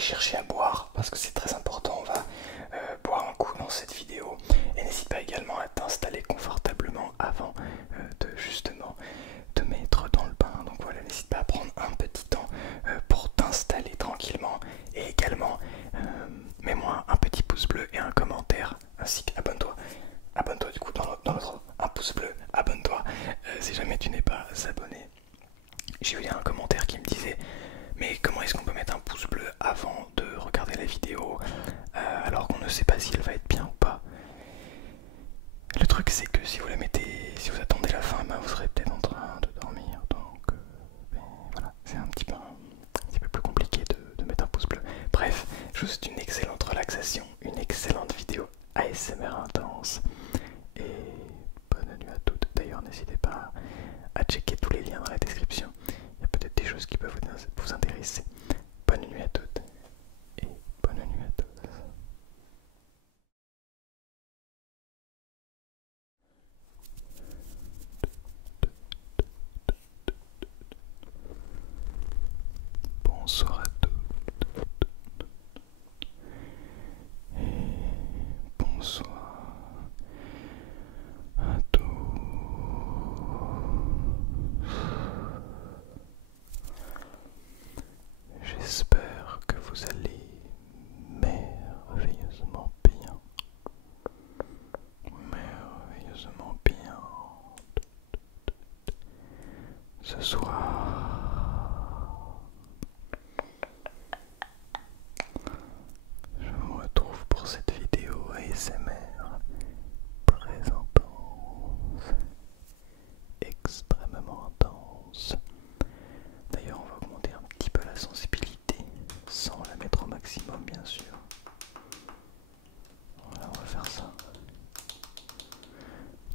chercher à boire parce que c'est très important. On va boire un coup dans cette vidéo. Et n'hésite pas également à t'installer confortablement avant de justement te mettre dans le bain. Donc voilà, n'hésite pas à prendre un petit temps pour t'installer tranquillement. Et également, mets-moi un petit pouce bleu et un commentaire, ainsi qu'abonne-toi. Abonne-toi du coup dans notre un pouce bleu, abonne-toi si jamais tu n'es pas abonné. J'ai vu un commentaire qui me disait mais comment est-ce qu'on peut mettre un pouce bleu avant de regarder la vidéo alors qu'on ne sait pas si elle va être bien ou pas. Le truc c'est que si vous la mettez, si vous attendez la fin, ben, vous serez peut-être en train de dormir, donc ben, voilà, c'est un petit peu plus compliqué de mettre un pouce bleu. Bref, juste une excellente relaxation, une excellente vidéo ASMR intense. Et bonne nuit à toutes. D'ailleurs, n'hésitez pas à checker tous les liens dans la description. Il y a peut-être des choses qui peuvent vous intéresser. Bonne nuit à toutes et bonne nuit à tous. Bonsoir à toutes et bonsoir à tous. J'espère que vous allez merveilleusement bien. Merveilleusement bien. Ce soir, je vous retrouve pour cette vidéo ASMR très intense, extrêmement intense. D'ailleurs, on va augmenter un petit peu la sensibilité, sans la mettre au maximum bien sûr. Voilà, on va faire ça.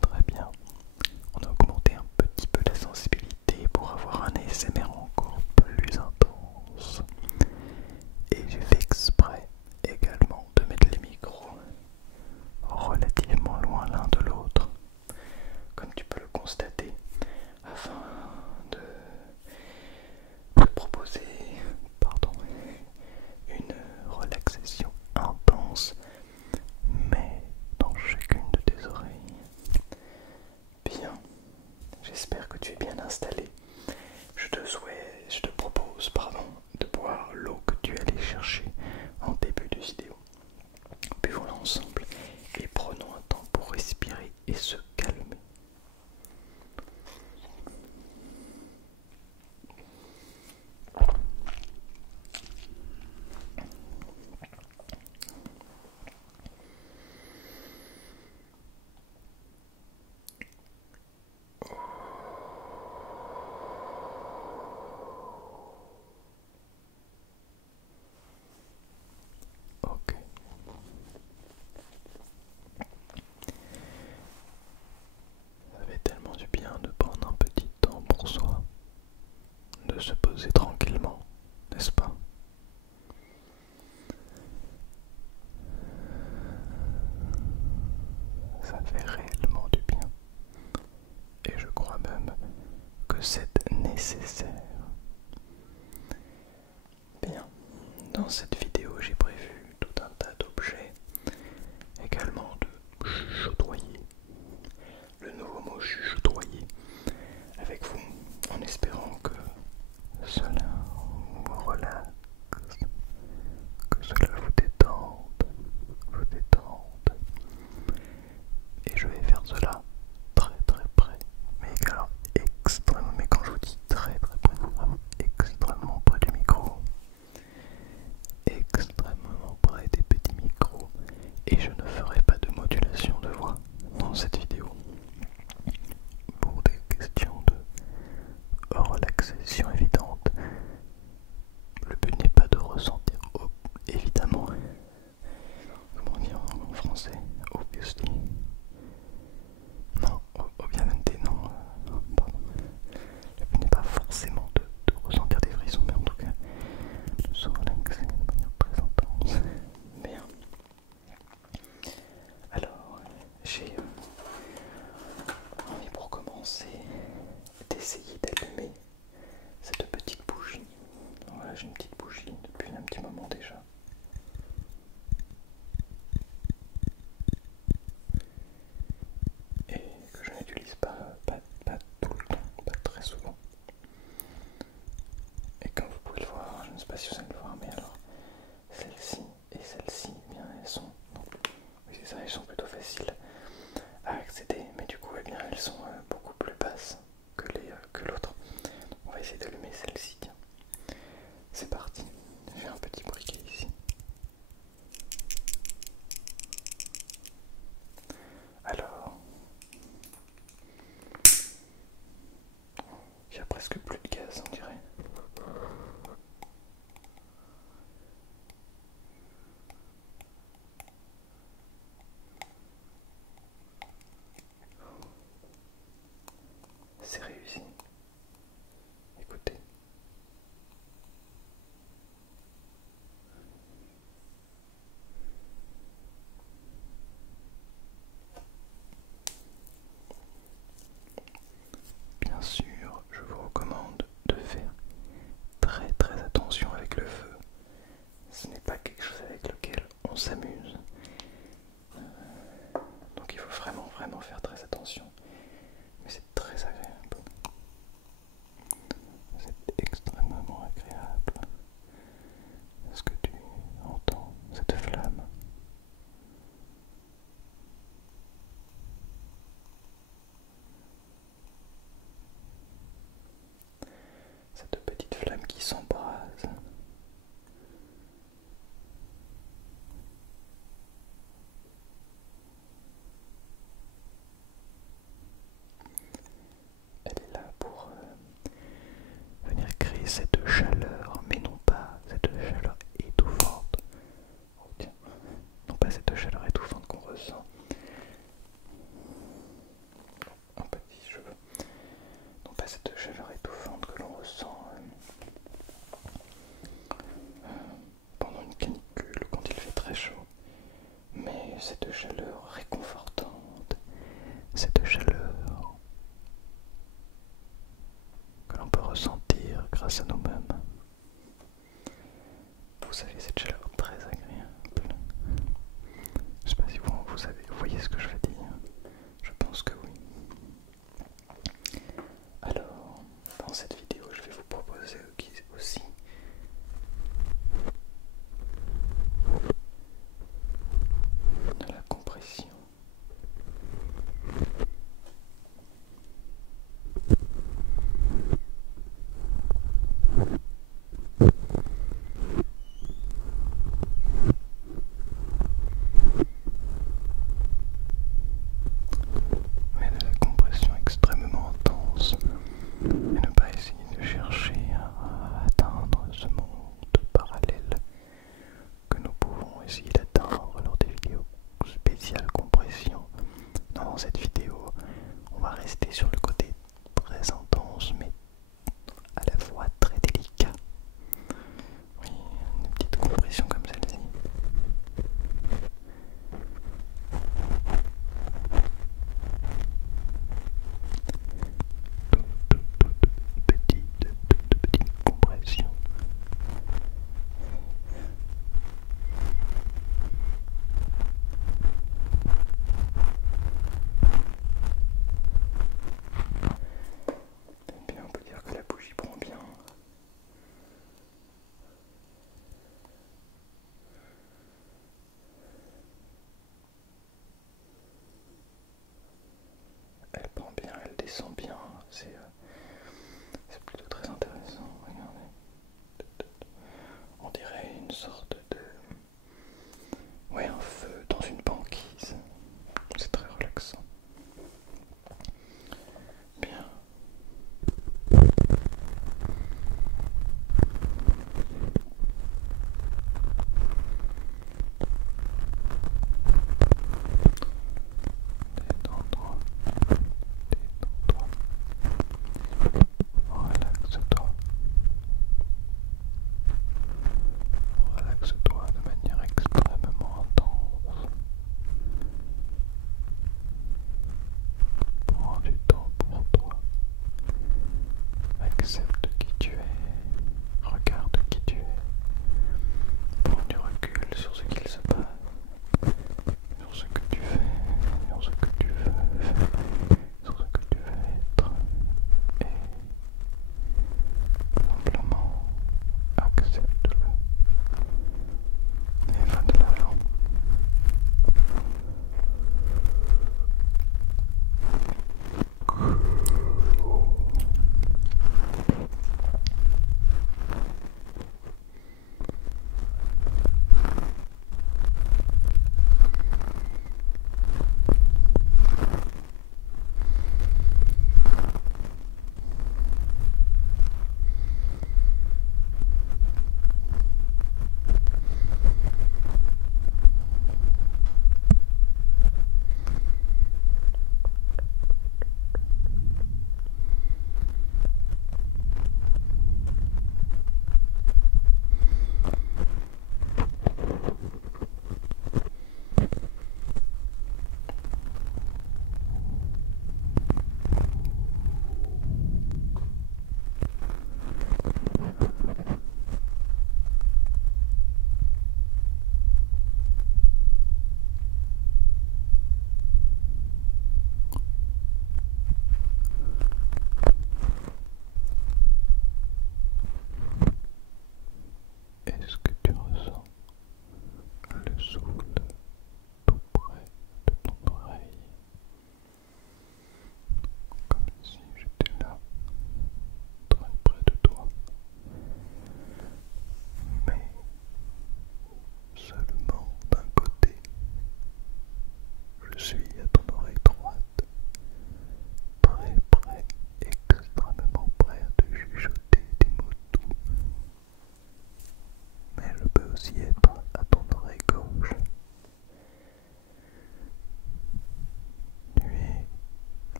Très bien. On a augmenté un petit peu la sensibilité pour avoir un ASMR encore plus intense. Et j'ai fait exprès également de mettre les micros relativement loin l'un de l'autre, comme tu peux le constater, afin de vous proposer une relaxation intense, mais dans chacune de tes oreilles. Bien, j'espère que tu es bien installé. Je te propose, de boire l'eau que tu allais chercher en début de vidéo. Buvons-la ensemble et prenons un temps pour respirer et se calmer. Ok. Ça fait tellement du bien de prendre un petit temps pour soi, de se poser tranquillement, n'est-ce pas? Ça fait réellement du bien. Et je crois même que c'est nécessaire. Bien, dans cette vidéo j'ai prévu tout un tas d'objets, également de chuchotoyer, le nouveau mot chuchotoyer, avec vous, en espérant que cela vous relaxe, que cela vous détende, et je vais faire cela très très près, mais également extrêmement, mais quand je vous dis très très près, vraiment extrêmement près du micro, extrêmement près des petits micros, et je ne ferai pas de modulation de voix dans cette vidéo pour des questions de relaxation évidente. Le but n'est pas de ressentir évidemment, comment dire en français, obviously, non, obviamente non, pardon. Le but n'est pas forcément de ressentir des frissons, mais en tout cas de se relaxer de manière très intense. Bien. Alors, j'ai envie pour commencer d'essayer d'allumer cette petite bougie. Voilà, j'ai une petite bougie bougie depuis un petit moment déjà. Et que je n'utilise pas tout le temps, pas très souvent. Et comme vous pouvez le voir, je ne sais pas si vous allez le voir, mais alors celle-ci et celle-ci, eh bien elles sont, oui c'est ça, elles sont plutôt faciles à accéder, mais du coup eh bien elles sont beaucoup plus basses que l'autre. On va essayer d'allumer celle-ci, tiens. C'est parti, j'ai un petit briquet ici. Alors, il n'y a presque plus de gaz, on dirait. C'est réussi. Écoutez. Bien sûr, je vous recommande de faire très attention avec le feu. Ce n'est pas quelque chose avec lequel on s'amuse. Donc il faut vraiment faire très attention. Mais c'est très agréable. C'est extrêmement agréable. Est-ce que tu entends cette flamme? Cette petite flamme qui s'embrase. Elle est là pour venir créer cette chaleur, mais non pas cette chaleur étouffante. Oh, tiens. Non pas cette chaleur étouffante qu'on ressent. Un petit cheveu. Non pas cette chaleur étouffante que l'on ressent pendant une canicule quand il fait très chaud. Mais cette chaleur réconfortante, cette chaleur que l'on peut ressentir grâce à nous-mêmes. Vous savez, cette chaleur très agréable. Je ne sais pas si vous voyez ce que je veux dire. Je pense que oui. Alors, dans cette vidéo, je vais vous proposer aussi de la compression.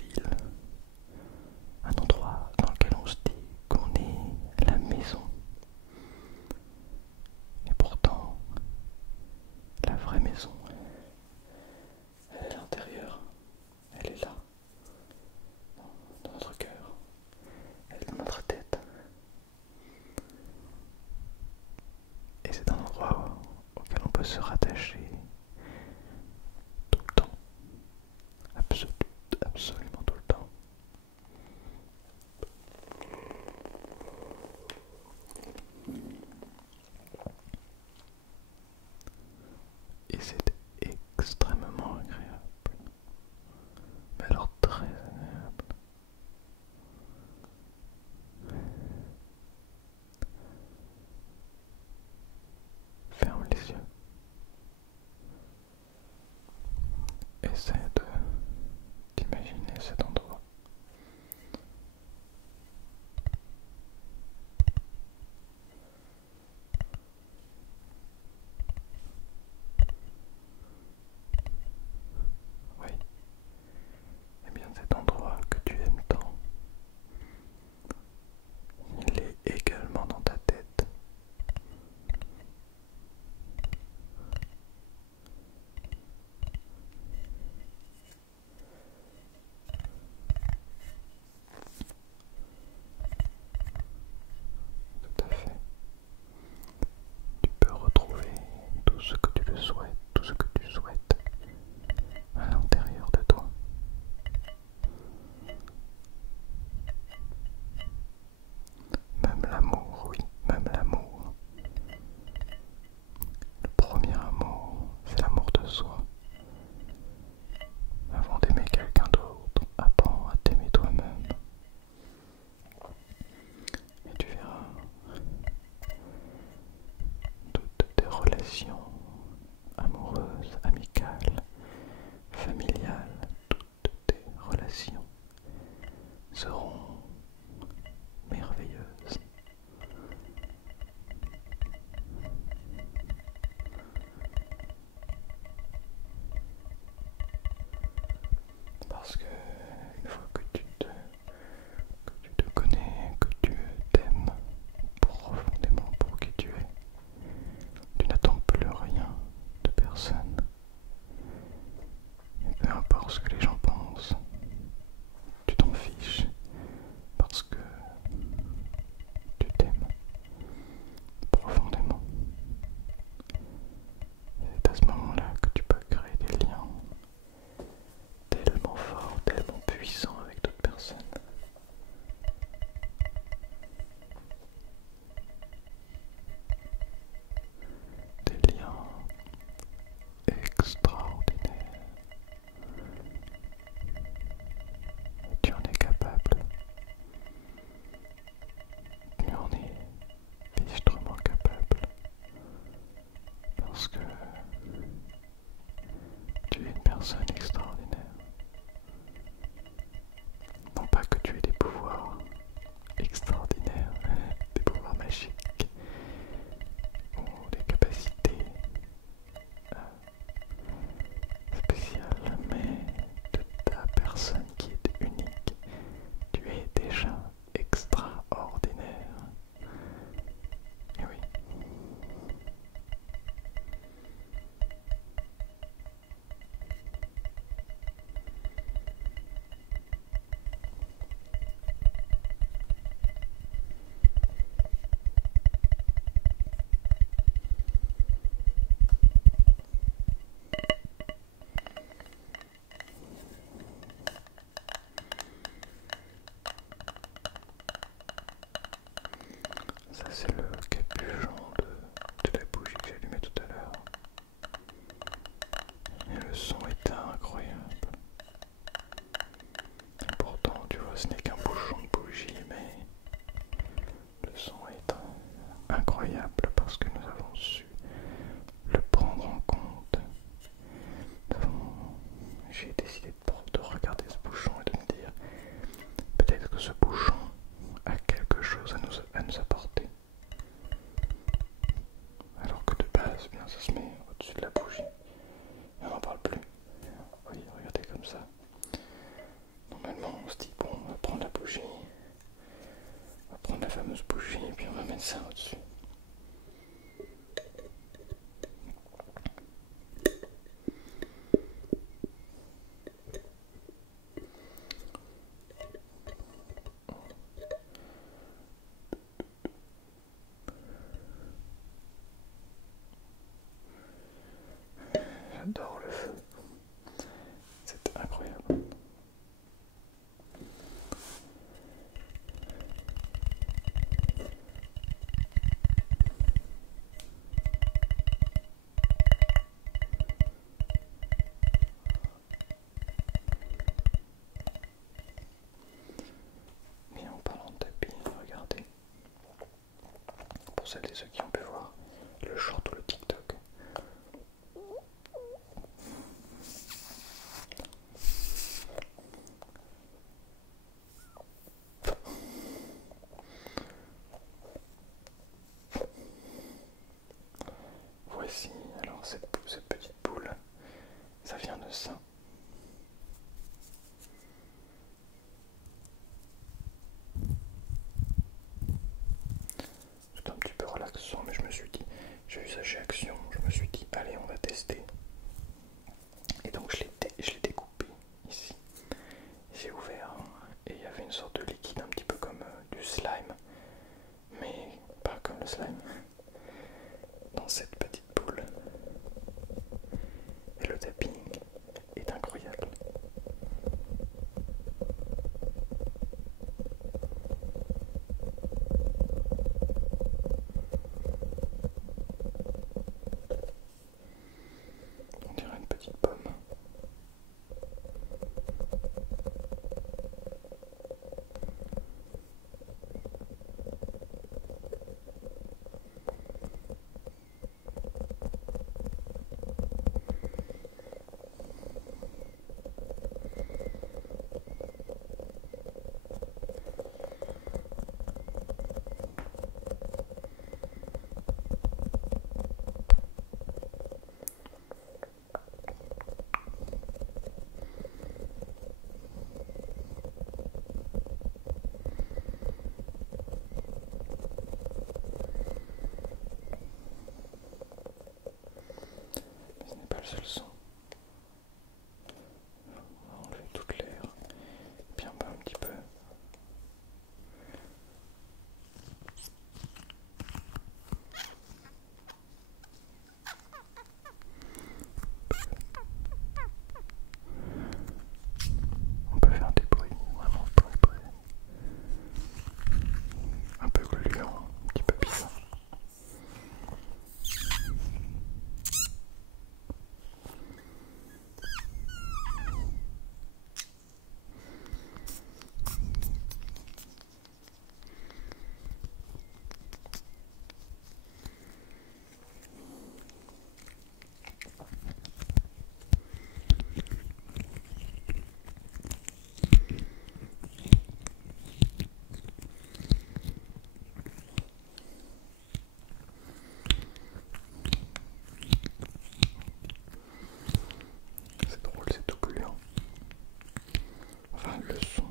ville, un endroit dans lequel on se dit qu'on est la maison. Et pourtant, la vraie maison, elle est à l'intérieur, elle est là, dans notre cœur, elle est dans notre tête. Et c'est un endroit auquel on peut se rattacher tout le temps, absolument tout le temps. Et c'est extrêmement agréable, mais alors très agréable. Ferme les yeux. Essaie d'imaginer cet endroit. Oui. Eh bien cet endroit que tu aimes tant, il est également dans ta tête. une ça au-dessus. J'adore le feu. C'est incroyable. Et en parlant de tapis, regardez. Pour celles et ceux qui ont pu voir le short ou le TikTok. Voici alors cette petite boule, ça vient de ça. C'est un petit peu relaxant, mais je me suis dit, j'ai vu ça chez Action, je me suis dit, allez, on va tester. Et donc je l'ai découpé ici. J'ai ouvert et il y avait une sorte de liquide un petit peu comme du slime, mais pas comme le slime. Dans cette petite boule. Et le tapping est incroyable. On dirait une petite pomme. Ce n'est pas le seul son. On va enlever toute l'air. Bien bas un petit peu. On peut faire des bruits vraiment très un peu gluants, un petit peu bizarre. C'est drôle, c'est tout gluant. Enfin, le son